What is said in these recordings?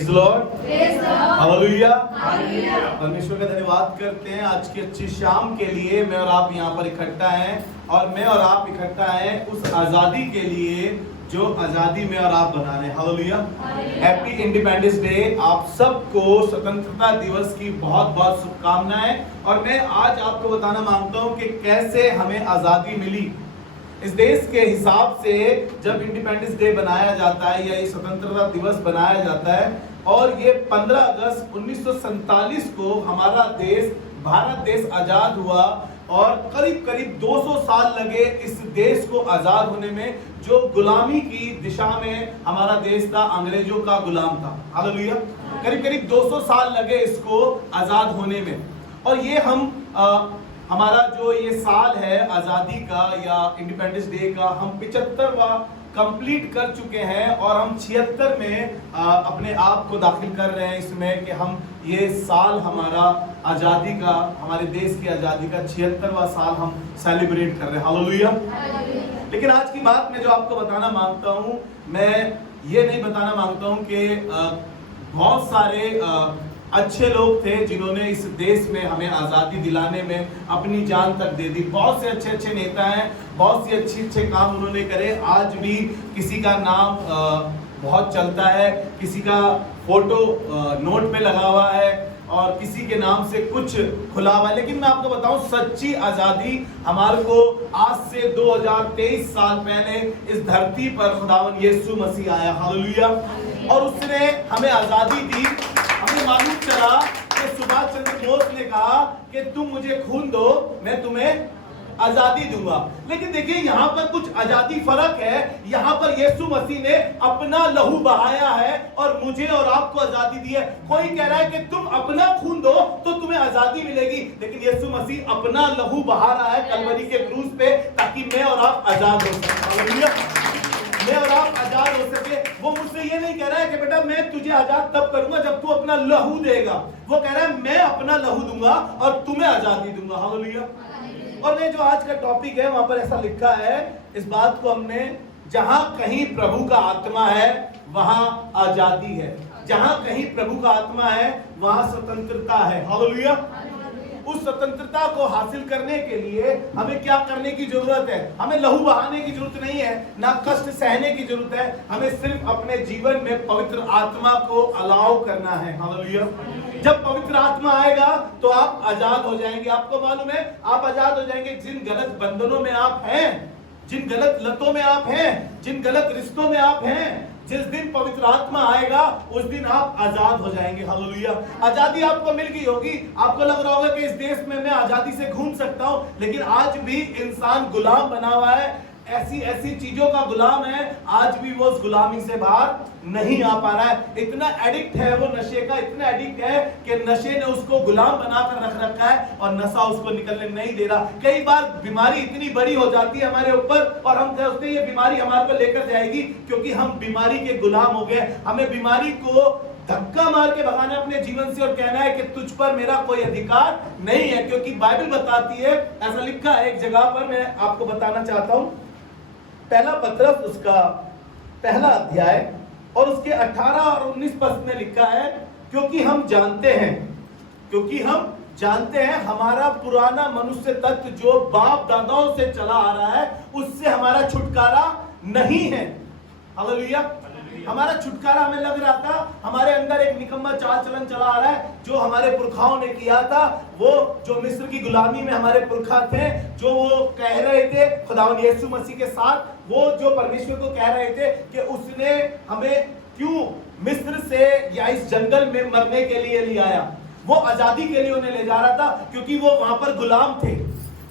Praise the Lord, hallelujah. परमेश्वर का धन्यवाद करते हैं आज की अच्छी शाम के लिए। मैं और आप यहाँ पर इकट्ठा हैं और मैं और आप इकट्ठा हैं उस आजादी के लिए जो आजादी में और आप बना रहे हैं। Hallelujah, happy independence day. आप सबको स्वतंत्रता दिवस की बहुत बहुत शुभकामनाएं। और मैं आज आपको बताना मांगता हूं कि कैसे हमें आजादी मिली। इस देश के हिसाब से जब इंडिपेंडेंस डे बनाया जाता है या ये स्वतंत्रता दिवस बनाया जाता है और ये 15 अगस्त 1947 को हमारा देश भारत देश आजाद हुआ और करीब करीब 200 साल लगे इस देश को आजाद होने में, जो गुलामी की दिशा में हमारा देश था, अंग्रेजों का गुलाम था। हालेलुया, करीब करीब 200 साल लगे इसको आजाद होने में। और ये हमारा जो ये साल है आजादी का या इंडिपेंडेंस डे का, हम 75वां कंप्लीट कर चुके हैं और हम 76 में अपने आप को दाखिल कर रहे हैं इसमें कि हम ये साल हमारा आजादी का, हमारे देश की आजादी का 76वां साल हम सेलिब्रेट कर रहे हैं। हालेलुया। लेकिन आज की बात में जो आपको बताना मांगता हूं, मैं ये नहीं बताना मांगता हूं कि बहुत सारे अच्छे लोग थे जिन्होंने इस देश में हमें आज़ादी दिलाने में अपनी जान तक दे दी। बहुत से अच्छे अच्छे नेता हैं, बहुत से अच्छे काम उन्होंने करे। आज भी किसी का नाम बहुत चलता है, किसी का फोटो नोट पे लगा हुआ है और किसी के नाम से कुछ खुला हुआ है। लेकिन मैं आपको बताऊं, सच्ची आज़ादी हमारे को आज से 2023 साल पहले इस धरती पर खुदावन यीशु मसीह आया। हालेलुया। और उसने हमें आज़ादी दी। हमें मालूम चला कि सुभाष चंद्र बोस ने कहा कि तुम मुझे खून दो, मैं तुम्हें आजादी दूंगा। लेकिन देखिए यहाँ पर कुछ आजादी फर्क है। यहाँ पर यीशु मसीह ने अपना लहू बहाया है और मुझे और आपको आजादी दी है। कोई कह रहा है कि तुम अपना खून दो तो तुम्हें आजादी मिलेगी, लेकिन यीशु मसीह अपना लहू बहा रहा है कलवरी के क्रूस पे, ताकि मैं और आप आजाद हो सकें। मैं और आप आजाद हो सके। वो मुझसे ये नहीं कह रहा है कि बेटा मैं तुझे आजाद तब करूंगा जब तू अपना लहू देगा। वो कह रहा है मैं अपना लहू दूंगा और तुम्हें आजादी दूंगा। हालेलुया। और ये जो आज का टॉपिक है वहां पर ऐसा लिखा है, इस बात को हमने, जहां कहीं प्रभु का आत्मा है वहां आजादी है। जहां कहीं प्रभु का आत्मा है वहां स्वतंत्रता है। हालेलुया। उस स्वतंत्रता को हासिल करने के लिए हमें क्या करने की जरूरत है? हमें लहू बहाने की जरूरत नहीं है, ना कष्ट सहने की जरूरत है। हमें सिर्फ अपने जीवन में पवित्र आत्मा को अलाउ करना है। हालेलुया। जब पवित्र आत्मा आएगा तो आप आजाद हो जाएंगे। आपको मालूम है आप आजाद हो जाएंगे। जिन गलत बंधनों में आप हैं, जिन गलत लतों में आप हैं, जिन गलत रिश्तों में आप हैं, जिस दिन पवित्र आत्मा आएगा उस दिन आप आजाद हो जाएंगे। हालेलुया। आजादी आपको मिल गई होगी। आपको लग रहा होगा कि इस देश में मैं आजादी से घूम सकता हूं, लेकिन आज भी इंसान गुलाम बना हुआ है। ऐसी ऐसी चीजों का गुलाम है, आज भी वो उस गुलामी से बाहर नहीं आ पा रहा है। इतना एडिक्ट है वो नशे का, इतना एडिक्ट है कि नशे ने उसको गुलाम बनाकर रख रखा है और नशा उसको निकलने नहीं दे रहा। कई बार बीमारी इतनी बड़ी हो जाती है हमारे ऊपर और हम सोचते हैं ये बीमारी हमारे को लेकर जाएगी, क्योंकि हम बीमारी के गुलाम हो गए। हमें बीमारी को धक्का मार के भगाना अपने जीवन से और कहना है कि तुझ पर मेरा कोई अधिकार नहीं है, क्योंकि बाइबल बताती है, ऐसा लिखा है एक जगह पर, मैं आपको बताना चाहता हूं। पहला पत्रस उसका पहला अध्याय और उसके 18 और 19 पद में लिखा है, क्योंकि हम जानते हैं हमारा पुराना मनुष्य तत्व जो बाप दादाओं से चला आ रहा है उससे हमारा छुटकारा नहीं है। हालेलुया। हमारा छुटकारा हमें लग रहा था, हमारे अंदर एक निकम्मा चाल चलन चला आ रहा है जो हमारे पुरखाओं ने किया था। वो जो मिस्र की गुलामी में हमारे पुरखा थे, जो वो कह रहे थे खुदावंद यीशु मसीह के साथ, वो जो परमेश्वर को कह रहे थे कि उसने हमें क्यों मिस्र से या इस जंगल में मरने के लिए ले आया। वो आजादी के लिए उन्हें ले जा रहा था, क्योंकि वो वहां पर गुलाम थे।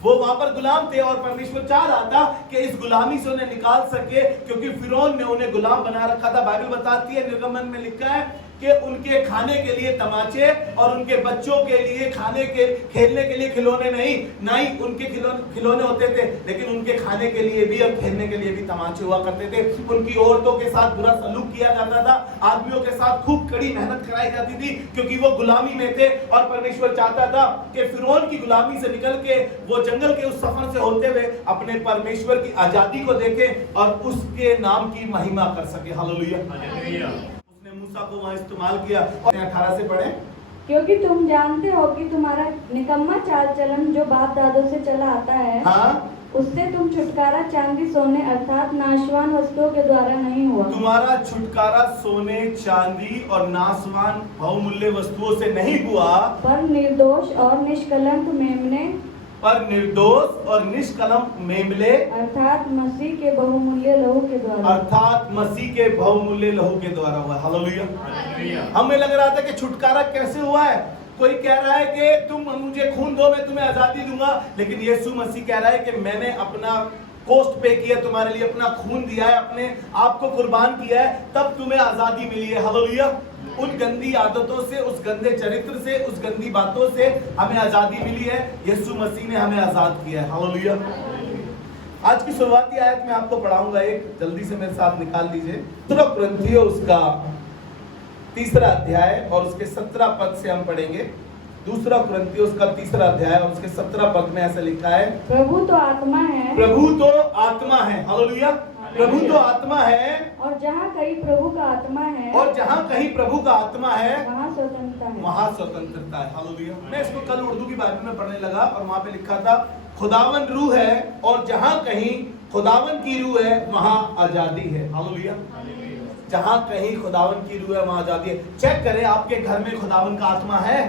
वो वहां पर गुलाम थे और परमेश्वर चाह रहा था कि इस गुलामी से उन्हें निकाल सके, क्योंकि फिरौन ने उन्हें गुलाम बना रखा था। बाइबल बताती है, निर्गमन में लिखा है कि उनके खाने के लिए तमाचे और उनके बच्चों के लिए खाने के खेलने के लिए खिलौने नहीं, ना ही उनके खिलौने होते थे, लेकिन उनके खाने के लिए भी और खेलने के लिए भी तमाचे हुआ करते थे। उनकी औरतों के साथ बुरा सलूक किया जाता था, आदमियों के साथ खूब कड़ी मेहनत कराई जाती थी, क्योंकि वो गुलामी में थे। और परमेश्वर चाहता था कि फिरौन की गुलामी से निकल के वो जंगल के उस सफर से होते हुए अपने परमेश्वर की आजादी को देखे और उसके नाम की महिमा कर सके। हालेलुया। मूसा को वहां इस्तेमाल किया। और 18 से पढ़े। क्योंकि तुम जानते हो कि तुम्हारा निकम्मा चाल चलन जो बाप दादों से चला आता है, हाँ, उससे तुम छुटकारा चांदी सोने अर्थात नाशवान वस्तुओं के द्वारा नहीं हुआ। तुम्हारा छुटकारा सोने चांदी और नाशवान बहुमूल्य वस्तुओं से नहीं हुआ, पर निर्दोष और निष्कलंक मेमने अर्थात मसीह के बहुमूल्य लहू के द्वारा। अर्थात मसीह के बहुमूल्य लहू के द्वारा हुआ। हालेलुया। हमें लग रहा था कि छुटकारा कैसे हुआ है। कोई कह रहा है कि तुम मुझे खून दो, मैं तुम्हें आजादी दूंगा, लेकिन यीशु मसीह कह रहा है कि मैंने अपना कॉस्ट पे किया तुम्हारे लिए, अपना खून दिया है, अपने आप को कुर्बान किया है, तब तुम्हें आजादी मिली है। हालेलुया। उन गंदी आदतों से, उस गंदे चरित्र से, उस गंदी बातों से हमें आजादी मिली है। यीशु मसीह ने हमें आजाद किया है। हालेलुया। आज की शुरुआती आयत में आपको पढ़ाऊंगा, एक जल्दी से मेरे साथ निकाल लीजिए। 2 कुरिन्थियों उसका 3 अध्याय और उसके 17 पद से हम पढ़ेंगे। 2 कुरिन्थियों उसका 3 अध्याय और उसके 17 पद में ऐसा लिखा है, प्रभु तो आत्मा है। प्रभु तो आत्मा है। हालेलुया। प्रभु तो आत्मा है, और जहाँ कहीं प्रभु का आत्मा है, और जहाँ कहीं प्रभु का आत्मा है, वहाँ स्वतंत्रता है। वहाँ स्वतंत्रता है। हालेलुया। मैं इसको कल उर्दू की बाइबल में पढ़ने लगा और वहाँ पे लिखा था, खुदावन रूह है और जहाँ कहीं खुदावन की रूह है वहाँ आजादी है। हालेलुया। जहाँ कहीं खुदावन की रूह है वहाँ आजादी है। चेक करें, आपके घर में खुदावन का आत्मा है,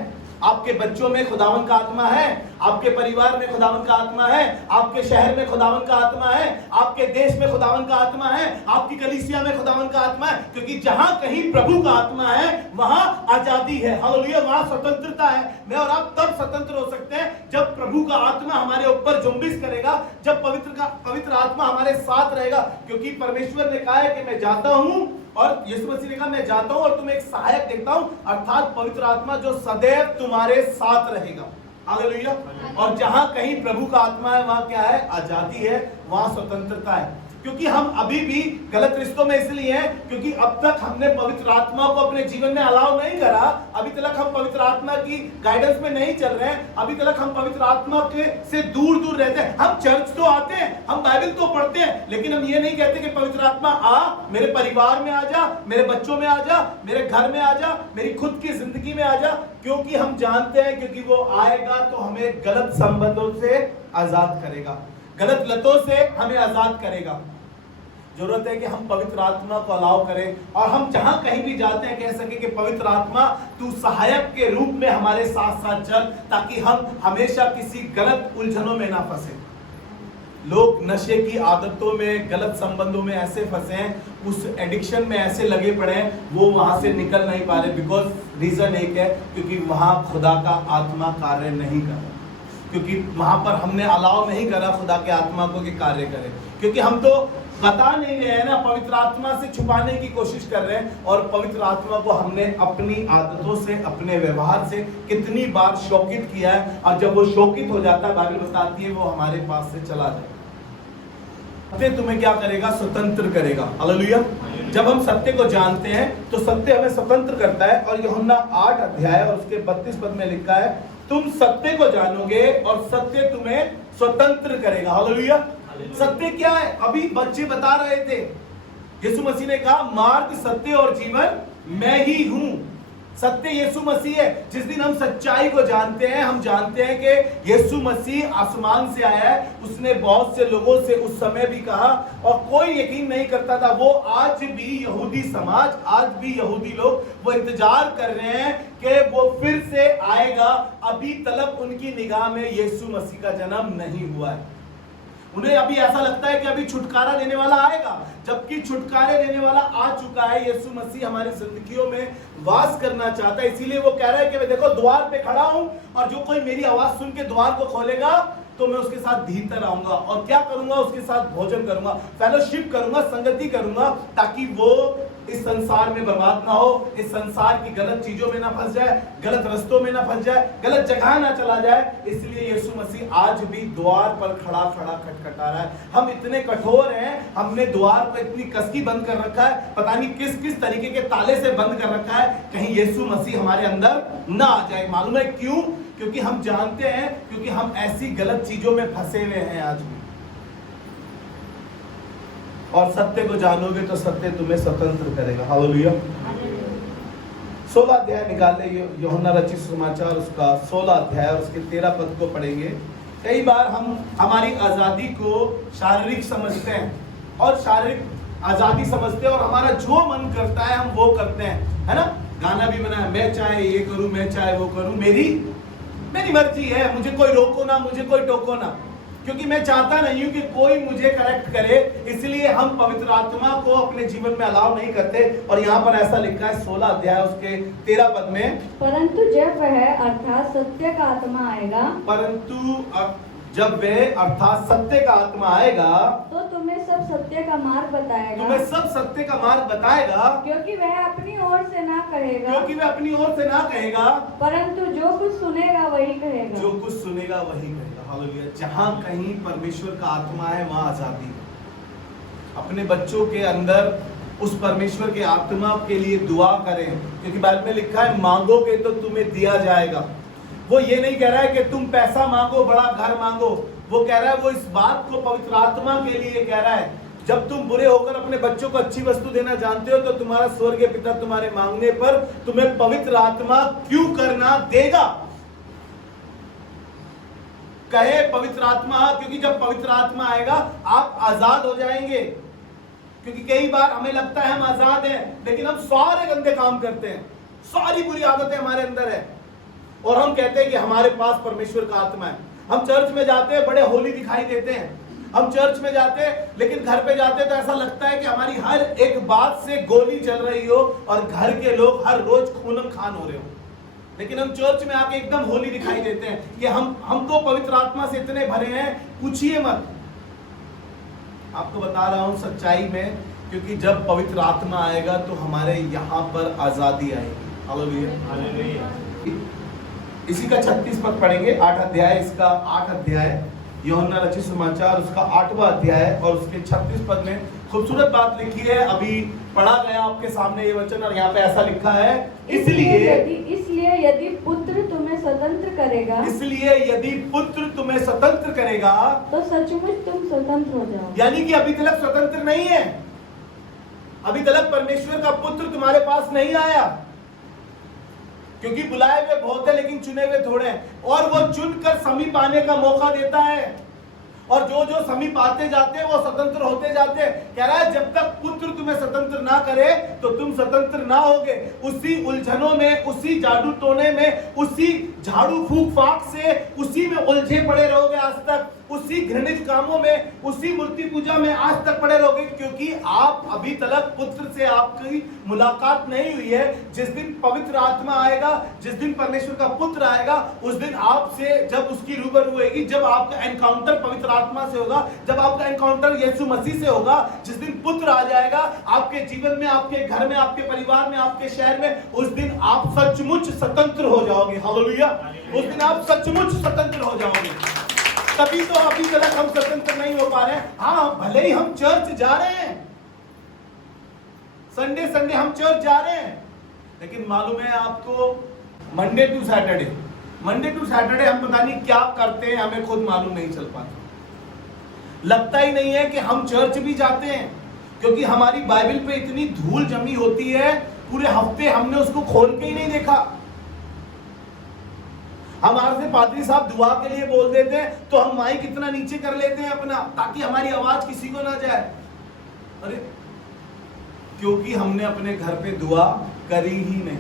आपके बच्चों में खुदावन का आत्मा है, आपके परिवार में खुदावन का आत्मा है, आपके शहर में खुदावन का आत्मा है, आपके देश में खुदावन का आत्मा है, आपकी कलीसिया में खुदावन का आत्मा है। क्योंकि जहां कहीं प्रभु का आत्मा है वहां आजादी है। हालेलुया। वहां स्वतंत्रता है। मैं और आप तब स्वतंत्र हो सकते हैं जब प्रभु का आत्मा हमारे ऊपर जुम्बिश करेगा, जब पवित्र आत्मा हमारे साथ रहेगा। क्योंकि परमेश्वर ने कहा है कि मैं जाता हूं, और यीशु मसीह ने कहा मैं जाता हूं और तुम्हें एक सहायक देता हूं, अर्थात पवित्र आत्मा जो सदैव तुम्हारे साथ रहेगा। हालेलुया। और जहां कहीं प्रभु का आत्मा है वहां क्या है? आजादी है, वहां स्वतंत्रता है। क्योंकि हम अभी भी गलत रिश्तों में इसलिए हैं क्योंकि अब तक हमने पवित्र आत्मा को अपने जीवन में अलाउ नहीं करा। अभी तक हम पवित्र आत्मा की गाइडेंस में नहीं चल रहे हैं। अभी तक हम पवित्र आत्मा के से दूर दूर रहते हैं। हम चर्च तो आते हैं, हम बाइबल तो पढ़ते हैं, लेकिन हम ये नहीं कहते कि पवित्र आत्मा आ, मेरे परिवार में आ जा, मेरे बच्चों में आ जा, मेरे घर में आ जा, मेरी खुद की जिंदगी में आ जा। क्योंकि हम जानते हैं क्योंकि वो आएगा तो हमें गलत संबंधों से आजाद करेगा, गलत लतों से हमें आजाद करेगा। जरूरत है कि हम पवित्र आत्मा को अलाउ करें और हम जहां कहीं भी जाते हैं कह सके कि पवित्र आत्मा तू सहायक के रूप में हमारे साथ साथ चल, ताकि हम हमेशा किसी गलत उलझनों में ना फंसे। लोग नशे की आदतों में, गलत संबंधों में ऐसे फंसे हैं, उस एडिक्शन में ऐसे लगे पड़े हैं, वो वहां से निकल नहीं पा रहे। बिकॉज रीजन एक है, क्योंकि वहां खुदा का आत्मा कार्य नहीं कर रहा, क्योंकि वहां पर हमने अलाउ नहीं करा खुदा के आत्मा को कि कार्य करे। क्योंकि हम तो बता नहीं रहे हैं ना, पवित्र आत्मा से छुपाने की कोशिश कर रहे हैं। और पवित्र आत्मा को हमने अपनी आदतों से, अपने व्यवहार से कितनी बार शौकित किया है, और जब वो शौकित हो जाता है, बाइबल बताती है वो हमारे पास से चला जाए। सत्य तुम्हें क्या करेगा? स्वतंत्र करेगा। हालेलुया। जब हम सत्य को जानते हैं तो सत्य हमें स्वतंत्र करता है। और यूहन्ना 8 अध्याय और उसके 32 पद में लिखा है, तुम सत्य को जानोगे और सत्य तुम्हें स्वतंत्र करेगा। हालेलुया। सत्य क्या है? अभी बच्चे बता रहे थे, यीशु मसीह ने कहा मार्ग, सत्य और जीवन मैं ही हूं। सत्य यीशु मसीह है। जिस दिन हम सच्चाई को जानते हैं, हम जानते हैं कि यीशु मसीह आसमान से आया है। उसने बहुत से लोगों से उस समय भी कहा और कोई यकीन नहीं करता था। वो आज भी यहूदी समाज, आज भी यहूदी लोग वो इंतजार कर रहे हैं कि वो फिर से आएगा। अभी तक उनकी निगाह में यीशु मसीह का जन्म नहीं हुआ है। उन्हें अभी ऐसा लगता है कि अभी छुटकारा देने वाला आएगा, जबकि छुटकारे देने वाला आ चुका है। यीशु मसीह हमारी जिंदगियों में वास करना चाहता है। इसीलिए वो कह रहा है कि मैं देखो द्वार पे खड़ा हूं, और जो कोई मेरी आवाज सुन के द्वार को खोलेगा तो मैं उसके साथ भीतर आऊंगा और क्या करूंगा? उसके साथ भोजन करूंगा, फेलोशिप करूंगा, संगति करूंगा, ताकि वो इस संसार में बर्बाद ना हो, इस संसार की गलत चीजों में ना फंस जाए, गलत रस्तों में ना फंस जाए, गलत जगह ना चला जाए। इसलिए यीशु मसीह आज भी द्वार पर खड़ा खड़ा खटखटा रहा है। हम इतने कठोर हैं, हमने द्वार पर इतनी कसकी बंद कर रखा है, पता नहीं किस किस तरीके के ताले से बंद कर रखा है, कहीं यीशु मसीह हमारे अंदर ना आ जाए। मालूम है क्यों? क्योंकि हम जानते हैं, क्योंकि हम ऐसी गलत चीजों में फंसे हुए हैं आज भी। और सत्य को जानोगे तो सत्य तुम्हें स्वतंत्र करेगा। हालेलुया। 16 अध्याय निकाल ले, यूहन्ना रचित समाचार उसका 16 अध्याय और उसके 13 पद को पढ़ेंगे। कई बार हम हमारी आजादी को शारीरिक समझते हैं और शारीरिक आजादी समझते हैं और हमारा जो मन करता है हम वो करते हैं, है ना। गाना भी बना है, मैं चाहे ये करूं, मैं चाहे वो करूं, मेरी मर्जी है, मुझे कोई रोको ना, मुझे कोई टोको ना, क्योंकि मैं चाहता नहीं हूं कि कोई मुझे करेक्ट करे, इसलिए हम पवित्र आत्मा को अपने जीवन में अलाउ नहीं करते। और यहाँ पर ऐसा लिखा है 16 अध्याय उसके 13 पद में, परंतु जब वह अर्थात सत्य का आत्मा आएगा, परंतु जब वह अर्थात सत्य का आत्मा आएगा तो तुम्हें सब सत्य का मार्ग बताएगा, तुम्हें सब सत्य का मार्ग बताएगा, क्योंकि वह अपनी ओर से ना कहेगा, क्योंकि वह अपनी ओर से ना कहेगा, परंतु जो कुछ सुनेगा वही कहेगा, जो कुछ सुनेगा वही कहेगा। हालेलुया। जहां कहीं परमेश्वर का आत्मा है वहां आजादी है। अपने बच्चों के अंदर उस परमेश्वर के आत्मा के लिए दुआ करें, क्योंकि बाइबल में लिखा है मांगोगे तो तुम्हें दिया जाएगा। वो ये नहीं कह रहा है कि तुम पैसा मांगो, बड़ा घर मांगो, वो कह रहा है, वो इस बात को पवित्र आत्मा के लिए कह रहा है, जब तुम बुरे होकर अपने बच्चों को अच्छी वस्तु देना जानते हो तो तुम्हारा स्वर्गीय पिता तुम्हारे मांगने पर तुम्हें पवित्र आत्मा क्यों करना देगा। कहे पवित्र आत्मा, क्योंकि जब पवित्र आत्मा आएगा आप आजाद हो जाएंगे। क्योंकि कई बार हमें लगता है हम आजाद हैं, लेकिन हम सारे गंदे काम करते हैं, सारी बुरी आदतें हमारे अंदर है और हम कहते हैं कि हमारे पास परमेश्वर का आत्मा है। हम चर्च में जाते हैं, बड़े होली दिखाई देते हैं, हम चर्च में जाते हैं, लेकिन घर पे जाते हैं तो ऐसा लगता है कि हमारी हर एक बात से गोली चल रही हो और घर के लोग हर रोज खूनम खान हो रहे हो। लेकिन हम चर्च में आके एकदम होली दिखाई देते हैं कि हम तो पवित्र आत्मा से इतने भरे हैं, पूछिए मत। आपको बता रहा हूं सच्चाई में, क्योंकि जब पवित्र आत्मा आएगा तो हमारे यहाँ पर आजादी आएगी। हालेलुया। इसी का 36 पद पढ़ेंगे, 8 अध्याय, इसका 8 अध्याय यूहन्ना रचित समाचार उसका 8वां अध्याय और उसके 36 पद में खूबसूरत बात लिखी है। अभी पढ़ा गया आपके सामने ये वचन और यहाँ पे ऐसा लिखा है, इसलिए यदि पुत्र तुम्हें स्वतंत्र करेगा, इसलिए यदि पुत्र तुम्हें स्वतंत्र करेगा तो सचमुच तुम स्वतंत्र हो जाओ। यानी कि अभी तक स्वतंत्र नहीं है, अभी तक परमेश्वर का पुत्र तुम्हारे पास नहीं आया, क्योंकि बुलाए हुए बहुत है लेकिन चुने हुए थोड़े हैं। और वो चुनकर समीप आने का मौका देता है और जो जो समीप आते जाते हैं वो स्वतंत्र होते जाते हैं। कह रहा है जब तक पुत्र तुम्हें स्वतंत्र ना करे तो तुम स्वतंत्र ना होगे। उसी उलझनों में, उसी जादू टोने में, उसी झाड़ू फूक फाक से उसी में उलझे पड़े रहोगे आज तक, उसी घृणित कामों में, उसी मूर्ति पूजा में आज तक पड़े रहोगे, क्योंकि आप अभी तक पुत्र से आपकी मुलाकात नहीं हुई है। जिस दिन पवित्र आत्मा आएगा, जिस दिन परमेश्वर का पुत्र आएगा, उस दिन आपसे जब उसकी रूबरू होगी, जब आपका एनकाउंटर पवित्र आत्मा से होगा, जब आपका एनकाउंटर यीशु मसीह से होगा, जिस दिन पुत्र आ जाएगा आपके जीवन में, आपके घर में, आपके परिवार में, आपके शहर में, उस दिन आप सचमुच स्वतंत्र हो जाओगे। हालेलुया। उस दिन आप सचमुच स्वतंत्र हो जाओगे। तभी तो अभी तक हम स्वतंत्र नहीं हो पा रहे हैं। हाँ, भले ही हम चर्च जा रहे हैं, संडे संडे हम चर्च जा रहे हैं, लेकिन मालूम है आपको मंडे टू सैटरडे हम पता नहीं क्या करते हैं, हमें खुद मालूम नहीं चल पाता। लगता ही नहीं है कि हम चर्च भी जाते हैं, क्योंकि हमारी बाइबल पे इतनी धूल जमी होती है, पूरे हफ्ते हमने उसको खोल के ही नहीं देखा। हमारे से पादरी साहब दुआ के लिए बोल देते हैं तो हम माइक इतना नीचे कर लेते हैं अपना, ताकि हमारी आवाज किसी को ना जाए। अरे क्योंकि हमने अपने घर पे दुआ करी ही नहीं।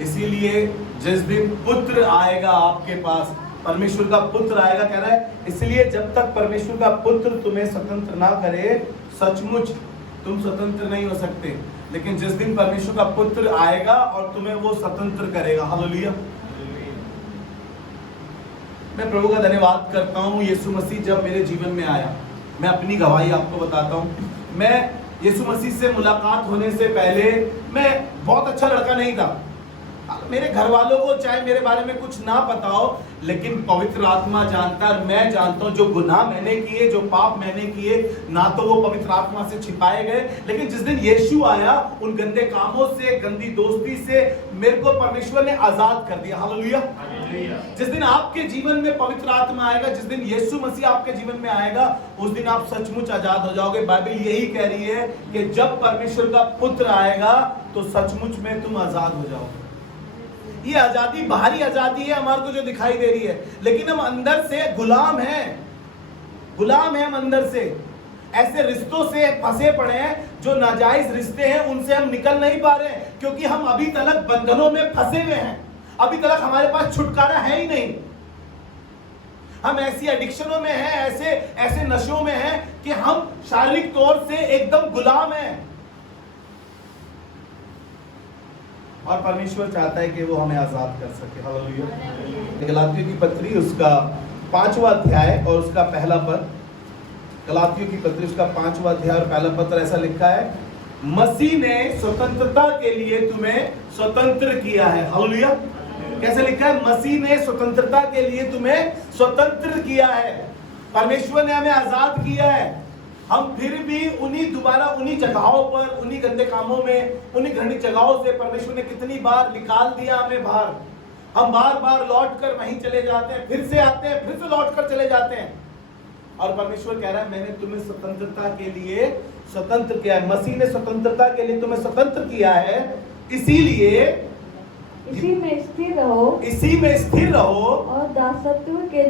इसीलिए जिस दिन पुत्र आएगा आपके पास, परमेश्वर का पुत्र आएगा, कह रहा है इसलिए जब तक परमेश्वर का पुत्र तुम्हें स्वतंत्र ना करे, सचमुच तुम स्वतंत्र नहीं हो सकते। लेकिन जिस दिन परमेश्वर का पुत्र आएगा और तुम्हें वो स्वतंत्र करेगा। हालेलुया। मैं प्रभु का धन्यवाद करता हूँ, यीशु मसीह जब मेरे जीवन में आया, मैं अपनी गवाही आपको बताता हूँ। मैं यीशु मसीह से मुलाकात होने से पहले मैं बहुत अच्छा लड़का नहीं था। मेरे घर वालों को चाहे मेरे बारे में कुछ ना पता हो, लेकिन पवित्र आत्मा जानता है, मैं जानता हूं जो गुनाह मैंने किए, जो पाप मैंने किए, ना तो वो पवित्र आत्मा से छिपाए गए, लेकिन जिस दिन यीशु आया उन गंदे कामों से, गंदी दोस्ती से मेरे को परमेश्वर ने आजाद कर दिया। हालेलुया। जिस दिन आपके जीवन में पवित्र आत्मा आएगा, जिस दिन यीशु मसीह आपके जीवन में आएगा, उस दिन आप सचमुच आजाद हो जाओगे। बाइबल यही कह रही है कि जब परमेश्वर का पुत्र आएगा तो सचमुच में तुम आजाद हो जाओगे। ये आजादी बाहरी आजादी है हमारे को जो दिखाई दे रही है, लेकिन हम अंदर से गुलाम हैं, गुलाम हैं हम अंदर से। ऐसे रिश्तों से फंसे पड़े हैं जो नाजायज रिश्ते हैं, उनसे हम निकल नहीं पा रहे हैं, क्योंकि हम अभी तक बंधनों में फंसे हुए हैं। अभी तक हमारे पास छुटकारा है ही नहीं। हम ऐसी एडिक्शनों में हैं, ऐसे नशों में हैं कि हम शारीरिक तौर से एकदम गुलाम हैं। और परमेश्वर चाहता है कि वो हमें आजाद कर सके। हालेलुया। गलातियों की पत्री उसका 5वां अध्याय और उसका पहला पद, गलातियों की पत्री उसका 5वां अध्याय और पहला पद ऐसा लिखा है, मसीह ने स्वतंत्रता के लिए तुम्हें स्वतंत्र किया है। हालेलुया। कैसे लिखा है? मसीह ने स्वतंत्रता के लिए तुम्हें स्वतंत्र किया है। परमेश्वर ने हमें आजाद किया है। हम फिर भी दोबारा उन्हीं जगहों पर, उन्हीं गंदे कामों में, उन्हीं घृणित जगहों से परमेश्वर ने कितनी बार निकाल दिया हमें बाहर। हम बार बार लौट कर वहीं चले जाते हैं, फिर से आते हैं, फिर से लौट कर चले जाते हैं। और परमेश्वर कह रहा है मैंने तुम्हें स्वतंत्रता के लिए स्वतंत्र किया है। मसीह ने स्वतंत्रता के लिए तुम्हें स्वतंत्र किया है, इसीलिए इसी में स्थिर रहो, इसी में स्थिर रहो और दासत्व के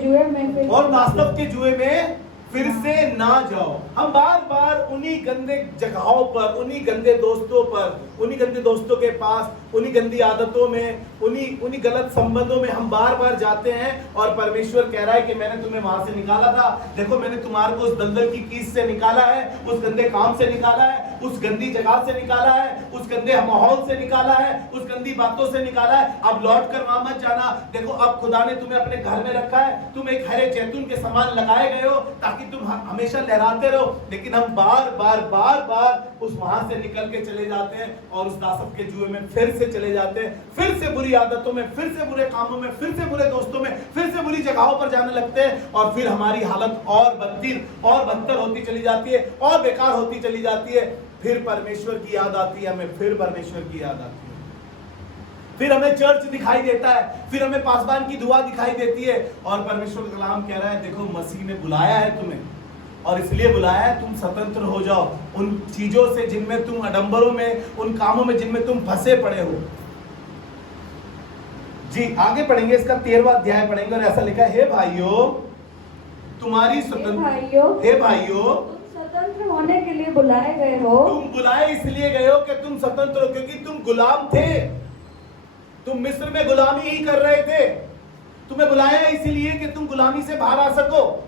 जुए में फिर से ना जाओ। हम बार बार उन्हीं गंदे जगहों पर, उन्हीं गंदे दोस्तों पर, उन्हीं गंदे दोस्तों के पास, उन्हीं गंदी आदतों में, उन्हीं गलत संबंधों में हम बार बार जाते हैं। और परमेश्वर कह रहा है कि मैंने तुम्हें वहां से निकाला था, देखो मैंने तुम्हारे को उस दलदल की कीस से निकाला है, उस गंदे काम से निकाला है, उस गंदी जगह से निकाला है, उस गंदे माहौल से निकाला है, उस गंदी बातों से निकाला है। अब लौट कर वहां मत जाना। देखो अब खुदा ने तुम्हें अपने घर में रखा है, तुम एक हरे जैतून के समान लगाए गए हो ताकि तुम हमेशा लहराते रहो। लेकिन हम बार बार उस वहां से निकल के चले जाते हैं और उस दासत्व के जुए में फिर से चले जाते हैं, फिर से बुरी आदतों में, फिर से बुरे कामों में, फिर से बुरे दोस्तों में, फिर से बुरी जगहों पर जाने लगते हैं। और फिर हमारी हालत और बदतर होती चली जाती है और बेकार होती चली जाती है। फिर परमेश्वर की याद आती है हमें, फिर परमेश्वर की याद आती है, फिर हमें चर्च दिखाई देता है, फिर हमें पासबान की दुआ दिखाई देती है। और परमेश्वर का कलाम कह रहा है देखो मसीह ने बुलाया है तुम्हें, और इसलिए बुलाया है तुम स्वतंत्र हो जाओ उन चीजों से जिनमें तुम आडंबरों में, उन कामों में जिनमें तुम फंसे पड़े हो। जी आगे पढ़ेंगे, इसका 13वां अध्याय पढ़ेंगे और ऐसा लिखा है, हे भाइयों तुम्हारी हे भाइयों स्वतंत्र होने के लिए बुलाए गए हो। तुम बुलाए इसलिए गए हो कि तुम स्वतंत्र हो, क्योंकि तुम गुलाम थे, तुम मिस्र में गुलामी ही कर रहे थे। तुम्हें बुलाया इसलिए कि तुम गुलामी से बाहर आ सको।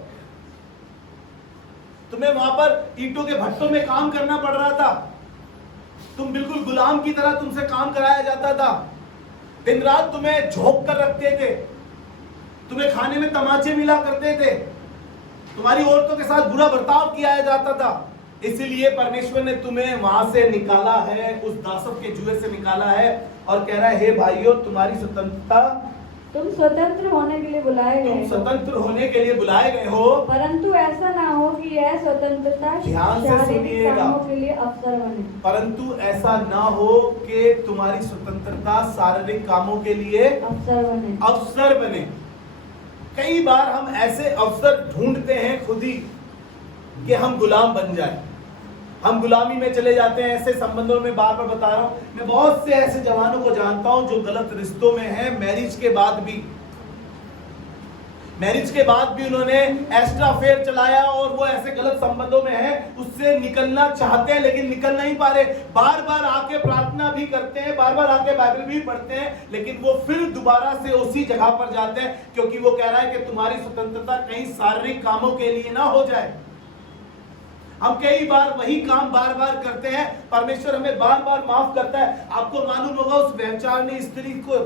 तुम्हें वहां पर ईंटों के भट्टों में काम करना पड़ रहा था, तुम बिल्कुल गुलाम की तरह तुमसे काम कराया जाता था। दिन रात तुम्हें झोंक कर रखते थे, तुम्हें खाने में तमाचे मिला करते थे, तुम्हारी औरतों के साथ बुरा बर्ताव किया जाता था। इसीलिए परमेश्वर ने तुम्हें वहां से निकाला है, उस दासत्व के जुए से निकाला है और कह रहा है हे भाइयों तुम्हारी स्वतंत्रता, तुम स्वतंत्र होने के लिए बुलाए गए, तुम स्वतंत्र होने के लिए बुलाए गए हो। परंतु ऐसा ना हो कि यह स्वतंत्रता शारीरिक कामों के लिए अवसर बने। परंतु ऐसा ना हो कि तुम्हारी स्वतंत्रता शारीरिक कामों के लिए अवसर बने। कई बार हम ऐसे अवसर ढूंढते हैं खुद ही कि हम गुलाम बन जाएं, हम गुलामी में चले जाते हैं। ऐसे संबंधों में बार बार बता रहा हूं, मैं बहुत से ऐसे जवानों को जानता हूं जो गलत रिश्तों में हैं, मैरिज के बाद भी उन्होंने एक्स्ट्रा अफेयर चलाया और वो ऐसे गलत संबंधों में हैं, उससे निकलना चाहते हैं लेकिन निकल नहीं पा रहे। बार बार आके प्रार्थना भी करते हैं, बार बार आके बाइबल भी पढ़ते हैं, लेकिन वो फिर दोबारा से उसी जगह पर जाते हैं, क्योंकि वो कह रहा है कि तुम्हारी स्वतंत्रता कहीं शारीरिक कामों के लिए ना हो जाए। हम कई बार वही काम बार बार करते हैं, परमेश्वर हमें बार बार माफ करता है। आपको मालूम होगा उस व्यभिचारिणी स्त्री को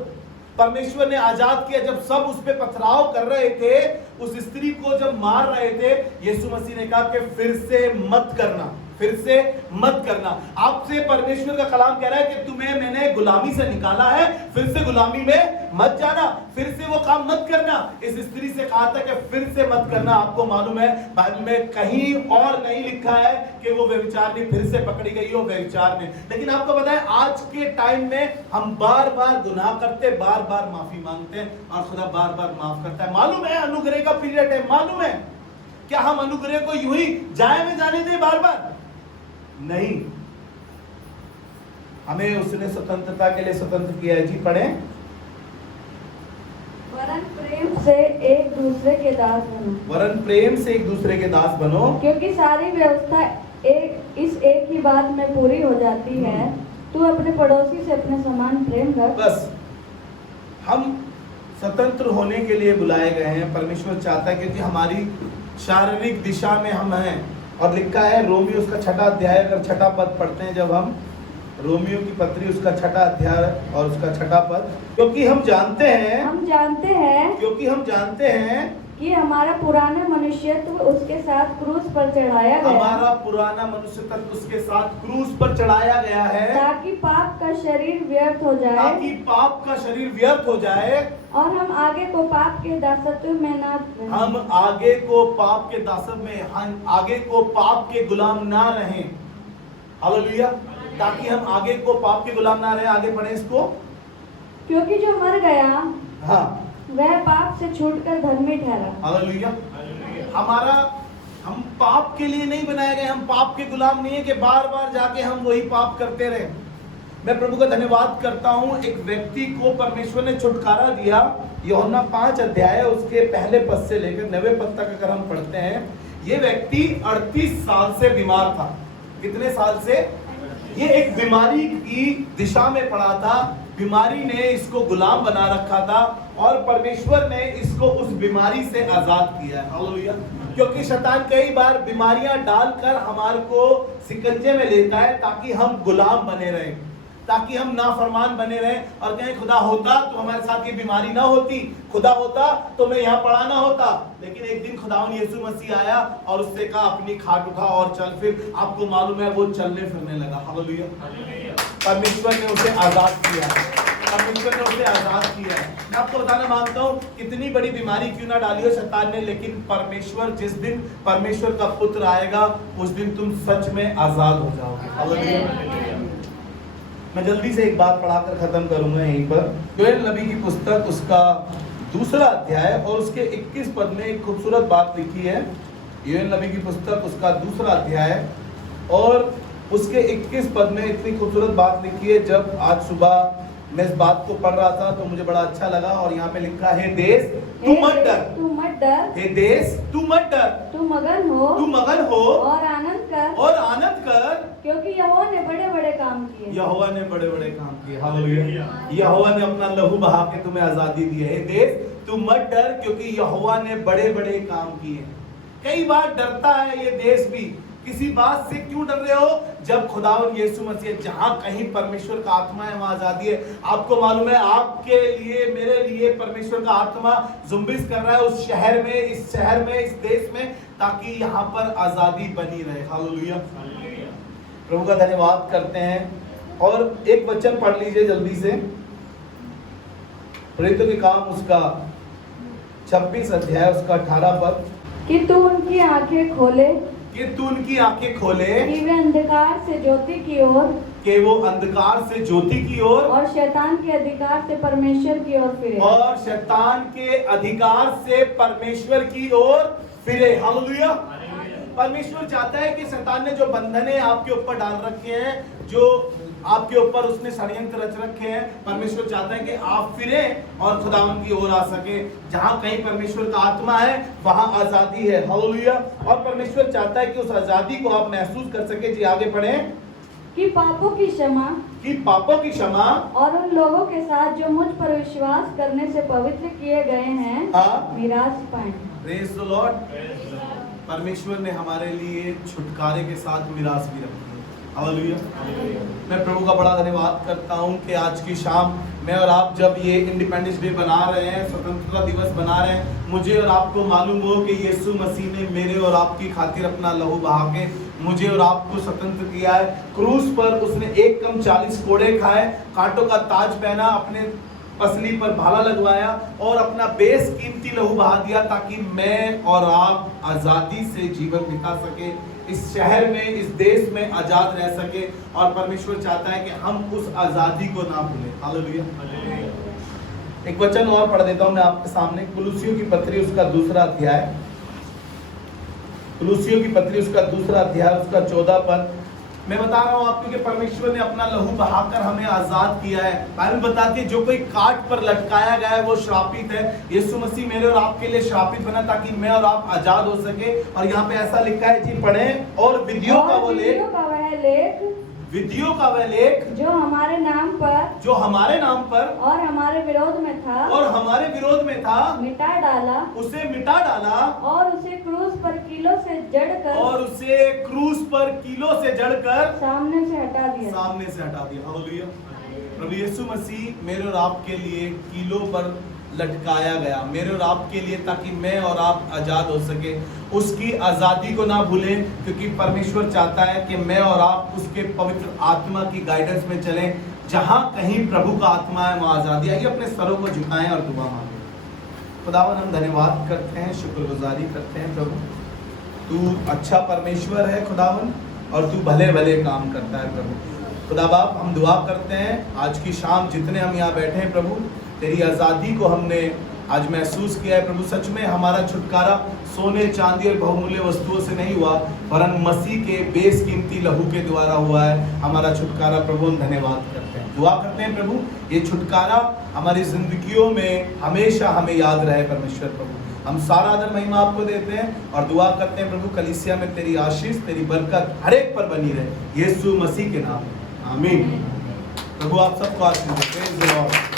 परमेश्वर ने आजाद किया। जब सब उस पे पथराव कर रहे थे, उस स्त्री को जब मार रहे थे, यीशु मसीह ने कहा कि फिर से मत करना, फिर से मत करना। आपसे परमेश्वर का कलाम कह रहा है कि तुम्हें मैंने गुलामी से निकाला है, फिर से गुलामी में मत जाना, फिर से वो काम मत करना। इस स्त्री से कहा था कि फिर से मत करना। आपको मालूम है बाइबल में कहीं और नहीं लिखा है कि वो व्यभिचारिणी फिर से पकड़ी गई हो व्यभिचार में। लेकिन आपको पता है आज के टाइम में हम बार बार गुनाह करते, बार बार माफी मांगते हैं और खुदा बार बार माफ करता है। मालूम है अनुग्रह का पीरियड है, मालूम है। क्या हम अनुग्रह को यूं ही जाए में जाने दें बार बार? नहीं, हमें उसने स्वतंत्रता के लिए स्वतंत्र किया है। जी पढ़ें। वरन प्रेम से एक दूसरे के दास बनो। वरन प्रेम से एक दूसरे के दास बनो, क्योंकि सारी व्यवस्था इस एक ही बात में पूरी हो जाती है, तू अपने पड़ोसी से अपने समान प्रेम कर। बस हम स्वतंत्र होने के लिए बुलाए गए हैं। परमेश्वर चाहता है क्योंकि हमारी शारीरिक दिशा में हम हैं। और लिखा है रोमियो उसका 6 अध्याय, अगर 6 पद पढ़ते हैं, जब हम रोमियो की पत्री उसका 6 अध्याय और उसका 6 पद, क्योंकि हम जानते हैं कि हमारा पुराना मनुष्यत्व उसके साथ क्रूस पर चढ़ाया गया, हमारा पुराना मनुष्यत्व उसके साथ क्रूस पर चढ़ाया गया है, ताकि पाप का शरीर व्यर्थ हो जाए, ताकि पाप का शरीर व्यर्थ हो जाए और हम आगे को पाप के दासत्व में न रहें। हम आगे को पाप के दासत्व में, हम आगे को पाप के गुलाम ना रहें। हालेलुया। ताकि हम आगे को पाप के गुलाम ना रहें। आगे पढ़ें इसको। क्योंकि जो मर गया हाँ, वह पाप से छूटकर धर्मी ठहरा। हालेलुया। हम पाप के लिए नहीं बनाए गए, हम पाप के गुलाम नहीं है कि बार बार जाके हम वही पाप करते रहे। मैं प्रभु का धन्यवाद करता हूँ, एक व्यक्ति को परमेश्वर ने छुटकारा दिया। यूहन्ना 5 अध्याय उसके पहले पद से लेकर 9वें पद तक अगर हम पढ़ते हैं, ये व्यक्ति 38 साल से बीमार था। कितने साल से? ये एक बीमारी की दिशा में पड़ा था। बीमारी ने इसको गुलाम बना रखा था और परमेश्वर ने इसको उस बीमारी से आजाद किया है। हालेलुया। क्योंकि शैतान कई बार बीमारियां डालकर हमारे को सिकंजे में लेता है ताकि हम गुलाम बने रहें, ताकि हम नाफरमान बने रहें और कहें खुदा होता तो हमारे साथ ये बीमारी ना होती, खुदा होता तो मैं यहाँ पड़ा ना होता। लेकिन एक दिन खुदावन यीशु मसीह आया और उससे कहा अपनी खाट उठा और चल फिर। आपको मालूम है वो चलने फिरने लगा। हालेलुया। परमेश्वर ने उसे आजाद किया, परमेश्वर ने उसे आजाद किया है। मैं आपको बताना मांगता हूँ, कितनी बड़ी बीमारी क्यों ना डाली हो शैतान ने, लेकिन परमेश्वर, जिस दिन परमेश्वर का पुत्र आएगा उस दिन तुम सच में आजाद हो जाओगे। हालेलुया। मैं जल्दी से एक बात पढ़ाकर खत्म करूंगा यहीं पर। योएल नबी की पुस्तक उसका 2 अध्याय और उसके 21 पद में एक खूबसूरत बात लिखी है। योएल नबी की पुस्तक उसका 2 अध्याय और उसके 21 पद में इतनी खूबसूरत बात लिखी है। जब आज सुबह मैं इस बात को पढ़ रहा था तो मुझे बड़ा अच्छा लगा। और यहाँ पे लिखा है, देश तू मत डर, तू मत डर, हे देश तू मत डर, तू मगन हो और आनंद कर, क्योंकि यहोवा ने बड़े बड़े काम किए। यहोवा ने बड़े बड़े काम किए। हालेलुया। यहोवा ने अपना लहू बहा के तुम्हें आजादी दी है। हे देश तू मत डर, क्योंकि यहोवा ने बड़े बड़े काम किए। कई बार डरता है ये देश भी। किसी बात से क्यों डर रहे हो? जब खुदावन यीशु मसीह, जहां कहीं परमेश्वर का आत्मा है वहां आजादी है। आपको मालूम है आपके लिए, मेरे लिए परमेश्वर का आत्मा जुम्बिश कर रहा है उस शहर में, इस शहर में, इस देश में, ताकि यहाँ पर आजादी बनी रहे। हालेलुया। प्रभु का धन्यवाद करते हैं। और एक वचन पढ़ लीजिए जल्दी से, प्रेरितों के काम उसका 26 अध्याय उसका 18 पद। कि तू उनकी आंखें खोले, कि तू उनकी आंखें खोले, कि वे अंधकार से ज्योति की ओर, कि वो अंधकार से ज्योति की ओर और शैतान के अधिकार से परमेश्वर की ओर फिरे, और शैतान के अधिकार से परमेश्वर की ओर फिरे। हालेलुया। परमेश्वर चाहता है कि शैतान ने जो बंधने आपके ऊपर डाल रखे हैं, जो आपके ऊपर उसने षड्यंत्र रच रखे हैं, परमेश्वर चाहता है कि आप फिरे और खुदावन की ओर आ सके। जहां कहीं परमेश्वर का आत्मा है वहां आजादी है। हालेलुया। और परमेश्वर चाहता है कि उस आजादी को आप महसूस कर सके। जी आगे पढ़ें। कि पापों की क्षमा, कि पापों की क्षमा और उन लोगों के साथ जो मुझ पर विश्वास करने से पवित्र किए गए हैं, मीरास पाएं। Praise the Lord. परमेश्वर ने हमारे लिए छुटकारे के साथ मीरास भी रखी है। हालेलुया। मैं प्रभु का बड़ा धन्यवाद करता हूँ कि आज की शाम मैं और आप जब ये इंडिपेंडेंस डे बना रहे हैं, स्वतंत्रता दिवस बना रहे हैं, मुझे और आपको मालूम हो कि यीशु मसीह ने मेरे और आपकी खातिर अपना लहू बहा के मुझे और आपको स्वतंत्र किया है। क्रूस पर उसने 1 कम 40 कोड़े खाए, कांटों का ताज पहना, अपने पसली पर भाला लगवाया और अपना बेशकीमती लहू बहा दिया ताकि मैं और आप आज़ादी से जीवन बिता सके, इस शहर में, इस देश में आज़ाद रह सके। और परमेश्वर चाहता है कि हम उस आज़ादी को ना भूलें। हालेलुया। एक वचन और पढ़ देता हूं मैं आपके सामने, कुलुसियों की पत्री उसका दूसरा अध्याय, कुलुसियों की पत्री उसका दूसरा अध्याय, उसका 14 पद। मैं बता रहा हूं आपको कि परमेश्वर ने अपना लहू बहाकर हमें आजाद किया है। बाइबल बताती है जो कोई काट पर लटकाया गया है वो श्रापित है। यीशु मसीह मेरे और आपके लिए श्रापित बना ताकि मैं और आप आजाद हो सके। और यहाँ पे ऐसा लिखा है जी, पढ़ें, और विधियों का वो लेख, विधियों का वह लेख जो हमारे नाम पर और हमारे विरोध में था मिटा डाला, उसे मिटा डाला और उसे क्रूस पर कीलों से जड़कर सामने से हटा दिया। हालेलुया। प्रभु यीशु मसीह मेरे और आपके लिए कीलों पर लटकाया गया, मेरे और आपके लिए, ताकि मैं और आप आजाद हो सके। उसकी आजादी को ना भूलें, क्योंकि परमेश्वर चाहता है कि मैं और आप उसके पवित्र आत्मा की गाइडेंस में चलें। जहां कहीं प्रभु का आत्मा है वहां आजादी। आइए अपने सरों को झुकाएं और दुआ मांगें। खुदावन, हम धन्यवाद करते हैं, शुक्रगुजारी करते हैं प्रभु, तू अच्छा परमेश्वर है खुदावन, और तू भले भले काम करता है प्रभु। खुदा बाप, हम दुआ करते हैं आज की शाम जितने हम यहाँ बैठे हैं प्रभु, तेरी आज़ादी को हमने आज महसूस किया है प्रभु। सच में हमारा छुटकारा सोने चांदी और बहुमूल्य वस्तुओं से नहीं हुआ, वरन मसीह के बेशकीमती लहू के द्वारा हुआ है हमारा छुटकारा प्रभु। हम धन्यवाद करते हैं, दुआ करते हैं प्रभु, ये छुटकारा हमारी जिंदगियों में हमेशा हमें याद रहे परमेश्वर प्रभु। हम सारा आदर महिमा आपको देते हैं और दुआ करते हैं प्रभु, कलीसिया में तेरी आशीष, तेरी बरकत हर एक पर बनी रहे, यीशु मसीह के नाम में, आमीन। प्रभु आप सबको आशीष दे।